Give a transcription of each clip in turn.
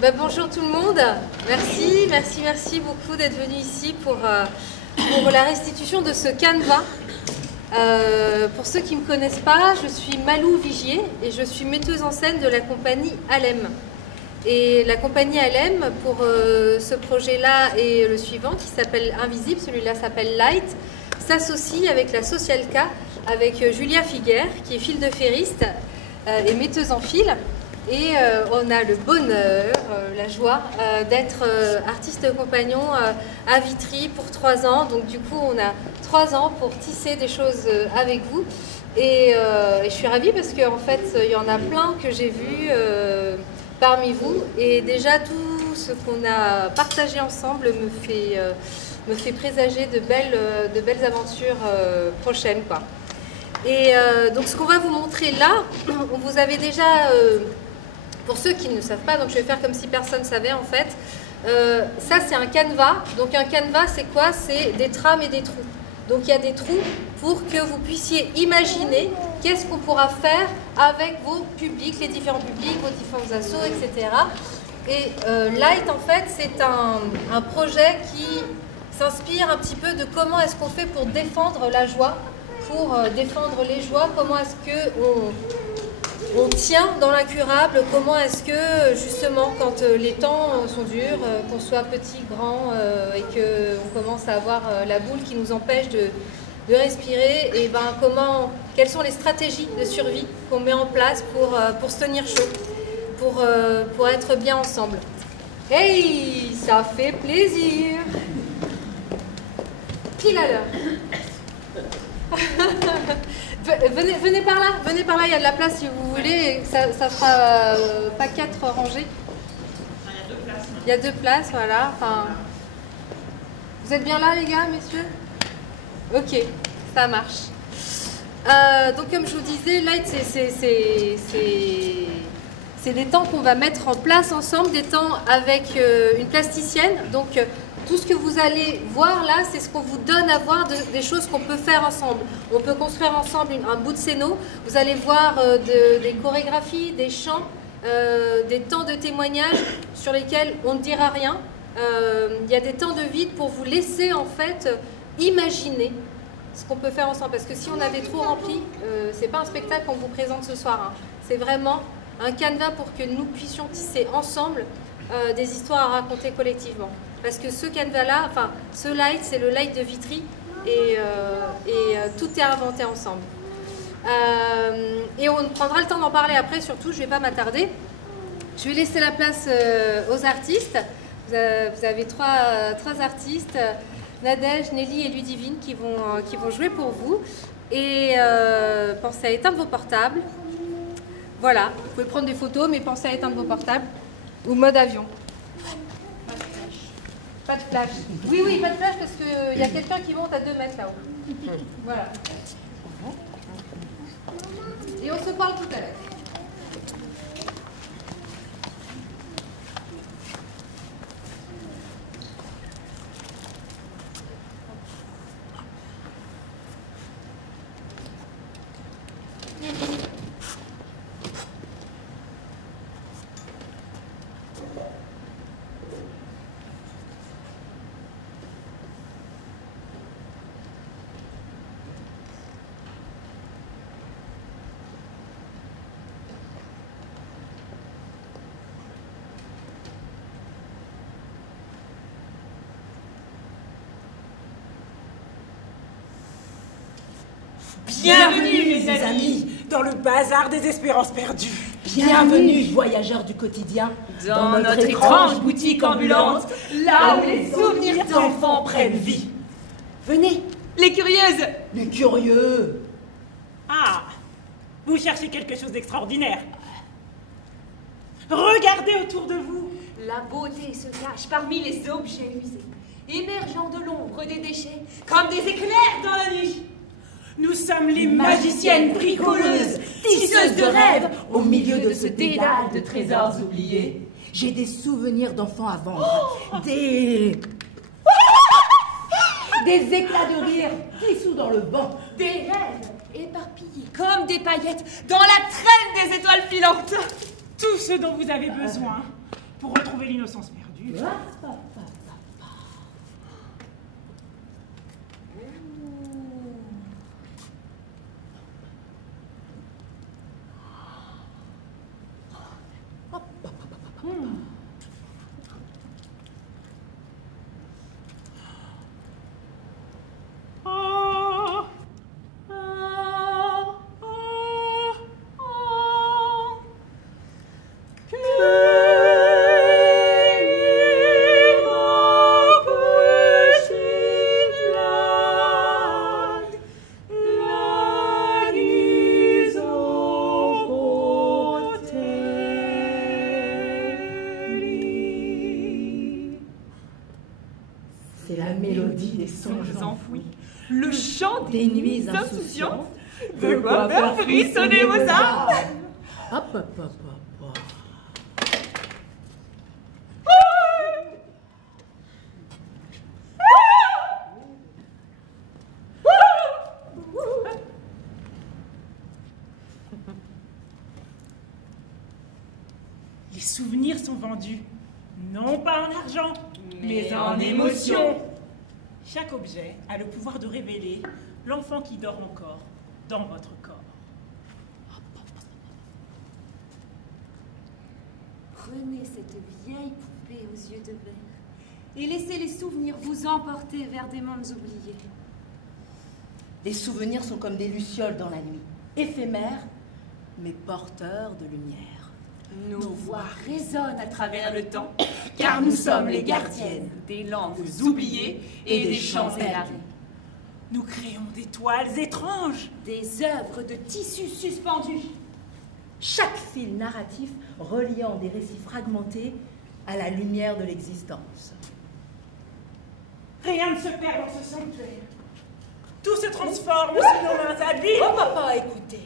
Bonjour tout le monde, merci beaucoup d'être venus ici pour la restitution de ce canevas. Pour ceux qui ne me connaissent pas, je suis Malou Vigier et je suis metteuse en scène de la compagnie Alem. Et la compagnie Alem, pour ce projet-là et le suivant qui s'appelle Invisible, celui-là s'appelle Light, s'associe avec la Socialka, avec Julia Figuer, qui est fil de ferriste et metteuse en fil. Et on a le bonheur, la joie d'être artiste compagnon à Vitry pour 3 ans. Donc du coup, on a 3 ans pour tisser des choses avec vous. Et je suis ravie parce qu'en fait, il y en a plein que j'ai vus parmi vous. Et déjà, tout ce qu'on a partagé ensemble me fait présager de belles aventures prochaines, quoi. Et donc ce qu'on va vous montrer là, vous avez déjà... Pour ceux qui ne savent pas, donc je vais faire comme si personne ne savait en fait. Ça c'est un canevas. Donc un canevas c'est quoi? C'est des trames et des trous. Donc il y a des trous pour que vous puissiez imaginer qu'est-ce qu'on pourra faire avec vos publics, les différents publics, vos différents assos, etc. Et Light en fait c'est un projet qui s'inspire un petit peu de comment est-ce qu'on fait pour défendre la joie, pour défendre les joies, comment est-ce qu'on tient dans l'incurable, comment est-ce que justement quand les temps sont durs, qu'on soit petit, grand et qu'on commence à avoir la boule qui nous empêche de respirer, et ben quelles sont les stratégies de survie qu'on met en place pour se tenir chaud, pour être bien ensemble. Hey, ça fait plaisir. Pile à l'heure. Venez par là, il y a de la place si vous voulez, ça fera pas 4 rangées. Il y a 2 places, voilà. Enfin, vous êtes bien là les gars, messieurs? Ok, ça marche. Donc comme je vous disais, Light c'est des temps qu'on va mettre en place ensemble, des temps avec une plasticienne. Donc tout ce que vous allez voir là, c'est ce qu'on vous donne à voir des choses qu'on peut faire ensemble. On peut construire ensemble un bout de scéno. Vous allez voir des chorégraphies, des chants, des temps de témoignage sur lesquels on ne dira rien. Il y a des temps de vide pour vous laisser en fait imaginer ce qu'on peut faire ensemble. Parce que si on avait trop rempli, c'est pas un spectacle qu'on vous présente ce soir. Hein. C'est vraiment un canevas pour que nous puissions tisser ensemble des histoires à raconter collectivement. Parce que ce canevas-là, enfin, ce Light, c'est le Light de Vitry et tout est inventé ensemble. Et on prendra le temps d'en parler après, surtout, je ne vais pas m'attarder. Je vais laisser la place aux artistes. Vous avez trois artistes, Nadège, Nelly et Ludivine, qui vont jouer pour vous. Et pensez à éteindre vos portables. Voilà, vous pouvez prendre des photos, mais pensez à éteindre vos portables. Ou mode avion. Pas de flash. Oui, pas de flash parce qu'il y a quelqu'un qui monte à 2 mètres là-haut. Voilà. Et on se parle tout à l'heure. Bienvenue mes amis dans le bazar des espérances perdues. Bienvenue voyageurs du quotidien dans notre étrange boutique ambulante, là où les souvenirs d'enfants prennent vie. Venez, les curieuses. les curieux. Ah, vous cherchez quelque chose d'extraordinaire. Regardez autour de vous. La beauté se cache parmi les objets usés, émergeant de l'ombre des déchets, comme des éclairs dans la nuit. Nous sommes les magiciennes bricoleuses, tisseuses de rêves. Au milieu de ce dédale de trésors oubliés, j'ai des souvenirs d'enfants à vendre. Des éclats de rire dissous dans le vent. Des rêves éparpillés comme des paillettes dans la traîne des étoiles filantes. Tout ce dont vous avez besoin pour retrouver l'innocence perdue. C'est la mélodie des songes enfouis, Le chant des nuits insouciantes, de quoi faire frissonner vos âmes. Hop, hop, hop, hop, hop. Les souvenirs sont vendus, non pas en argent, mais en émotion. Chaque objet a le pouvoir de révéler l'enfant qui dort encore dans votre corps. Prenez cette vieille poupée aux yeux de verre et laissez les souvenirs vous emporter vers des mondes oubliés. Les souvenirs sont comme des lucioles dans la nuit, éphémères, mais porteurs de lumière. Nos voix résonnent à travers le temps, car nous sommes les gardiennes des langues oubliées et des chants égarés. Nous créons des toiles étranges, Des œuvres de tissus suspendus. Chaque fil narratif reliant des récits fragmentés à la lumière de l'existence. rien ne se perd dans ce sanctuaire. Tout se transforme sous nos mains habiles. Oh papa, écoutez.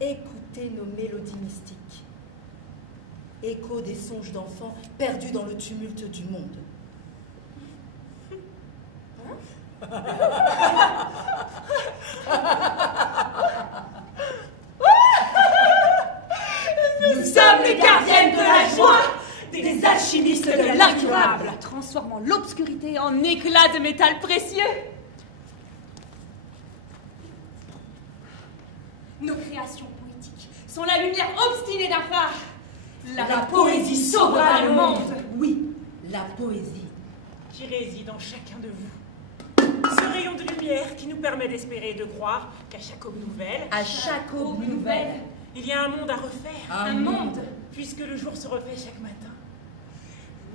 Écoutez nos mélodies mystiques. Écho des songes d'enfants perdus dans le tumulte du monde. Nous sommes les gardiennes de la joie, des alchimistes de l'incurable, transformant l'obscurité en éclats de métal précieux. Nos créations poétiques sont la lumière obstinée d'un phare. La poésie sauvera le monde. Oui, la poésie. Qui réside en chacun de vous. Ce rayon de lumière qui nous permet d'espérer et de croire qu'à chaque aube nouvelle, À chaque aube nouvelle, il y a un monde à refaire. un monde. Puisque le jour se refait chaque matin.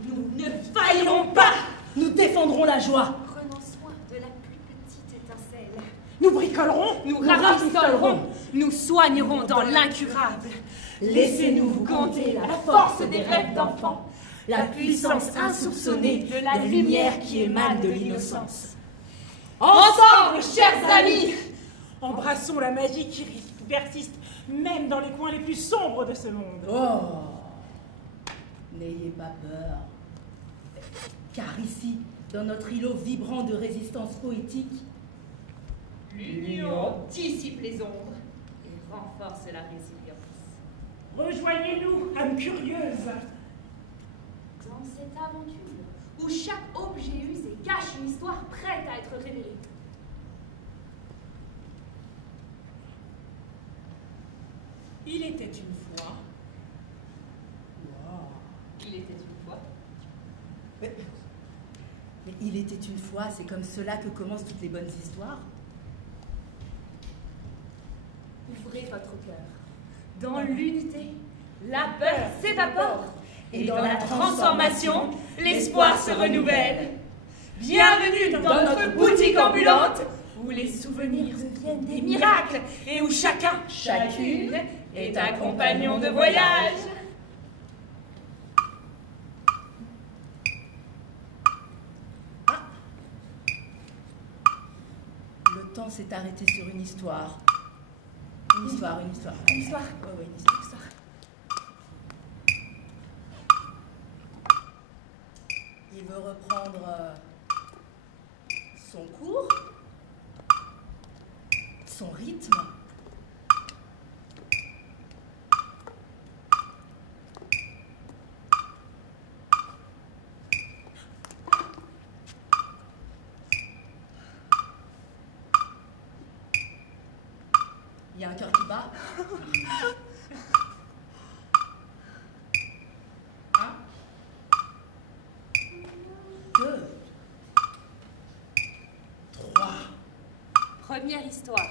Nous ne faillerons pas. Nous défendrons la joie. Prenons soin de la plus petite étincelle. Nous bricolerons. Nous rafistolerons. Nous soignerons dans l'incurable. Laissez-nous vous Compter la force des rêves d'enfants, la puissance insoupçonnée de la lumière qui émane de l'innocence. Ensemble, chers amis, Embrassons la magie qui persiste même dans les coins les plus sombres de ce monde. Oh, n'ayez pas peur. Car ici, dans notre îlot vibrant de résistance poétique, l'union dissipe les ombres et renforce la résilience. Rejoignez-nous, âmes curieuses. Dans cette aventure où chaque objet usé cache une histoire prête à être révélée. Il était une fois. Il était une fois. Mais il était une fois, c'est comme cela que commencent toutes les bonnes histoires. Ouvrez votre cœur. Dans l'unité, la peur s'évapore. Et dans la transformation, l'espoir se renouvelle. Bienvenue dans notre boutique ambulante, où les souvenirs deviennent des miracles et où chacun, chacune, est un compagnon de voyage. Le temps s'est arrêté sur une histoire. Une histoire. Une histoire. Ouais, une histoire. Il veut reprendre son cours, son rythme. Il y a un cœur qui bat. 1, 2, 3. Première histoire.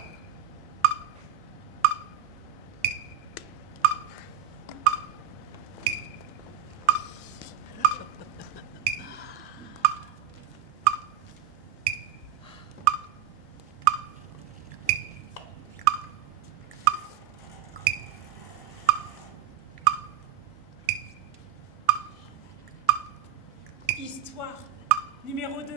Histoire numéro 2.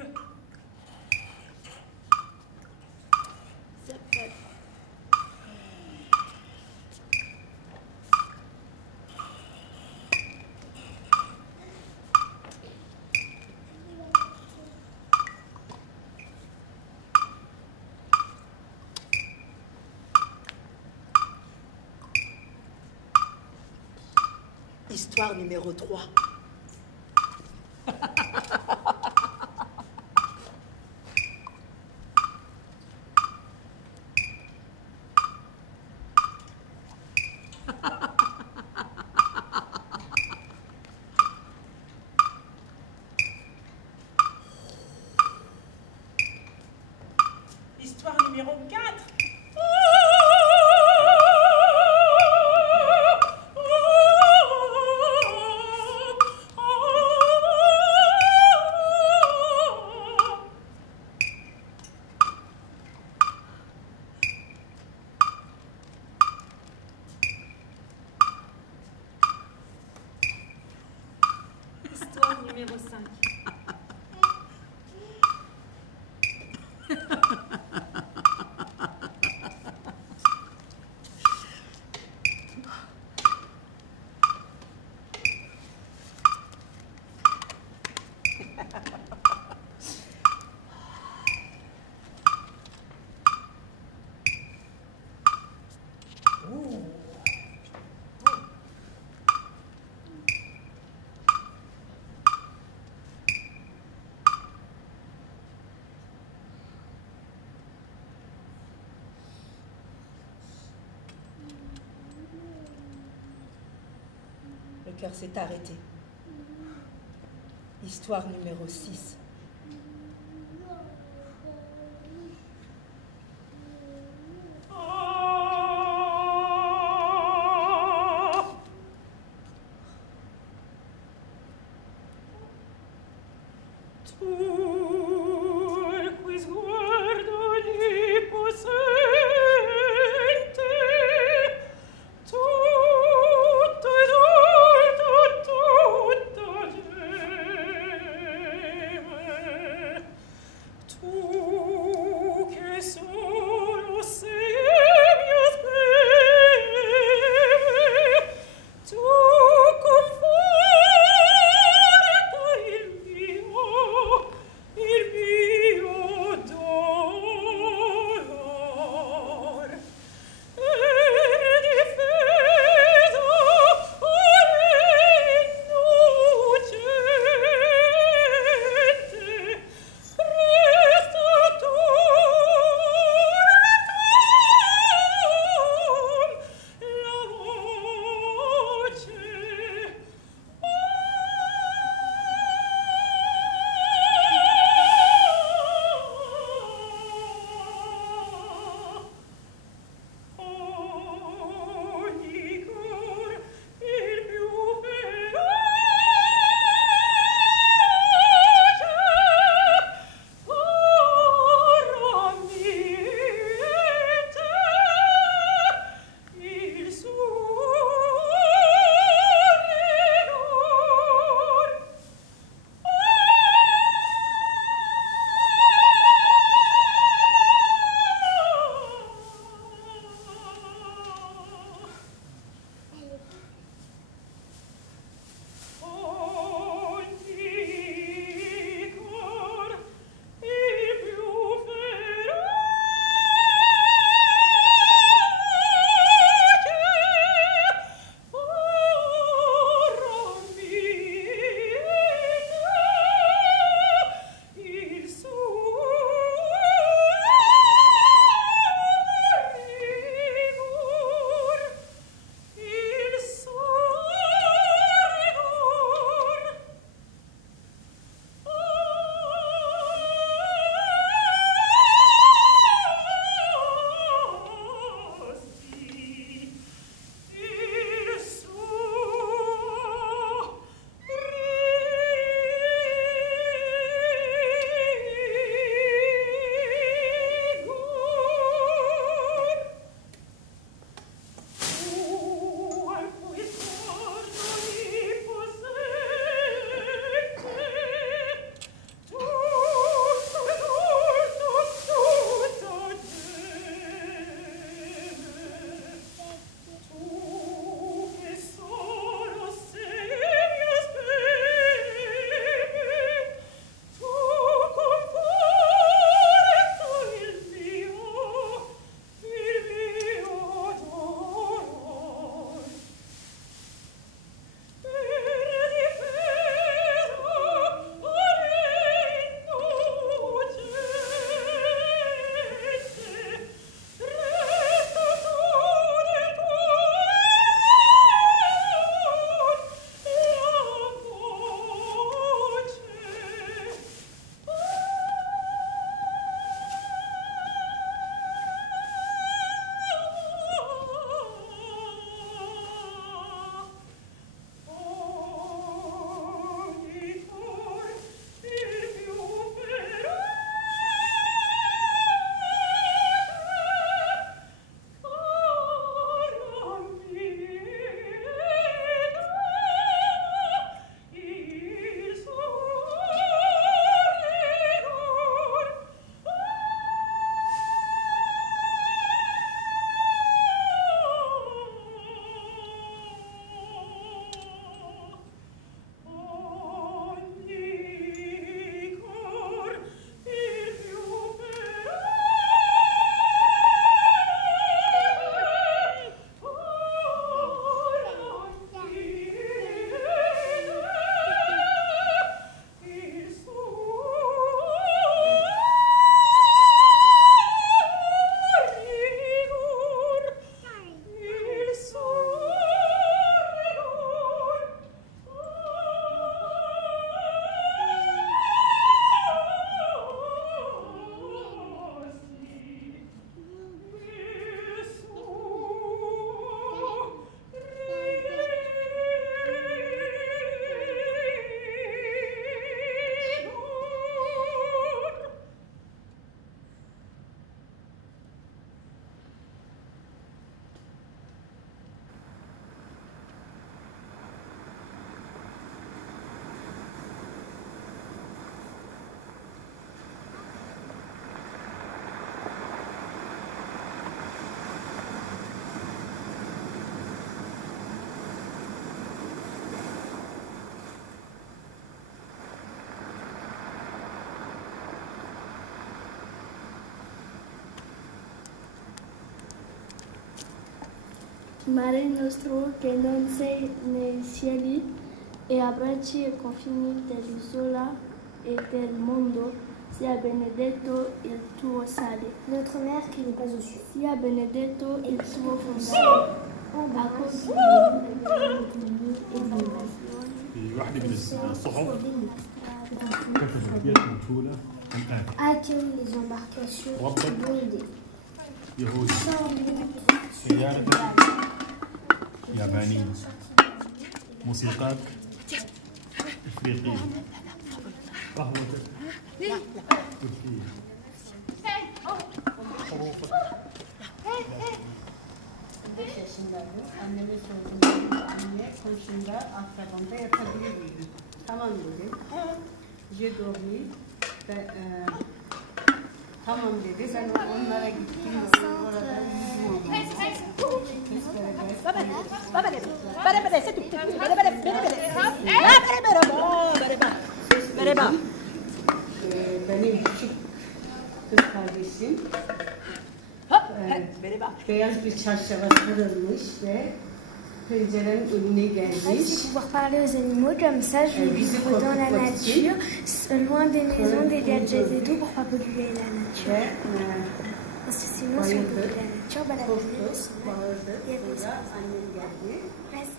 Histoire numéro 3. Histoire numéro 4. Histoire numéro 5. Le cœur s'est arrêté. Histoire numéro 6. Mare nostro che non sei nei cieli e abbracci e confini dell'isola e del mondo, sia benedetto il tuo sale. Notre mère qui n'est pas au ciel. Sia benedetto il tuo fondale. في واحدة من الصحف كتبت بيت مقفولة الآن Accueille les embarcations. وضح Bonne idée. يهودي 100 minutes. سيارة يابانية موسيقات إفريقية قهوة تركية yaşındaydım. Anneme sordum. Anne komşumda akrabamda yatabilir miyim? Tamam dedim. J'ai dormi. Tamam dedi. Ben onlara gittim. Orada benim küçük kız kardeşim beyaz bir çarşava sarılmış ve pencerenin önüne gelmiş. C'est pouvoir parler aux animaux comme ça, je vais vivre dans la nature, loin des maisons, des gadgets et tout pour pas polluer la nature. Ve Parce que sinon, si on pollue la nature, bah, la korktu, pollution. bağırdı. Sonra annem geldi. Vas-y.